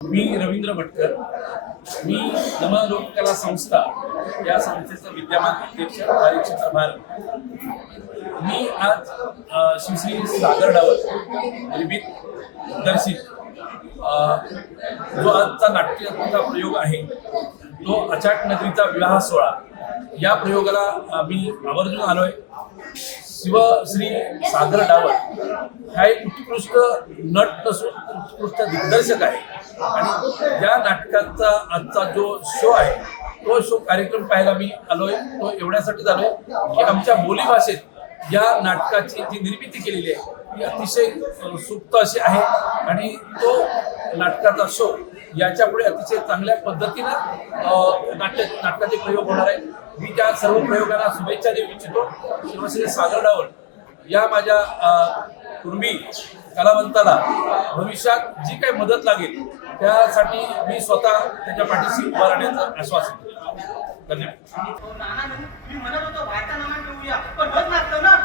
मी रवींद्र भटकर, मी नमः लोककला संस्था या संस्थेचा विद्यमान अध्यक्ष कार्यक्षेत्र भारत। मी आज श्री सागर डावर निर्मित दिग्दर्शित जो आजचा नाट्याचा प्रयोग आहे तो अचाट नगरीचा विवाह सोहळा या प्रयोगाला मी आवर्जून आलोय। श्री सागर डावर हा एक उत्कृष्ट नट नसून उत्कृष्ट दिग्दर्शक आहे आणि या नाटकाचा आजचा जो शो आहे तो शो कार्यक्रम पाहायला मी आलोय। तो एवढ्यासाठी झालोय की आमच्या बोलीभाषेत या नाटकाची जी निर्मिती केलेली आहे ती अतिशय सुप्त अशी आहे आणि तो नाटकाचा शो याच्यापुढे अतिशय चांगल्या पद्धतीनं नाटकाचे प्रयोग होणार आहे। मी त्या सर्व प्रयोगांना शुभेच्छा देऊ इच्छितो। श्री सागर डावर या माझ्या कुणबी कलावंताला भविष्यात जी काही मदत लागेल त्यासाठी मी स्वतः त्याच्या पाठीशी उभा राहण्याचं आश्वासन देतो। धन्यवाद। मी म्हणत होतो भारतानामा ठेवूया पण होत नसतं ना।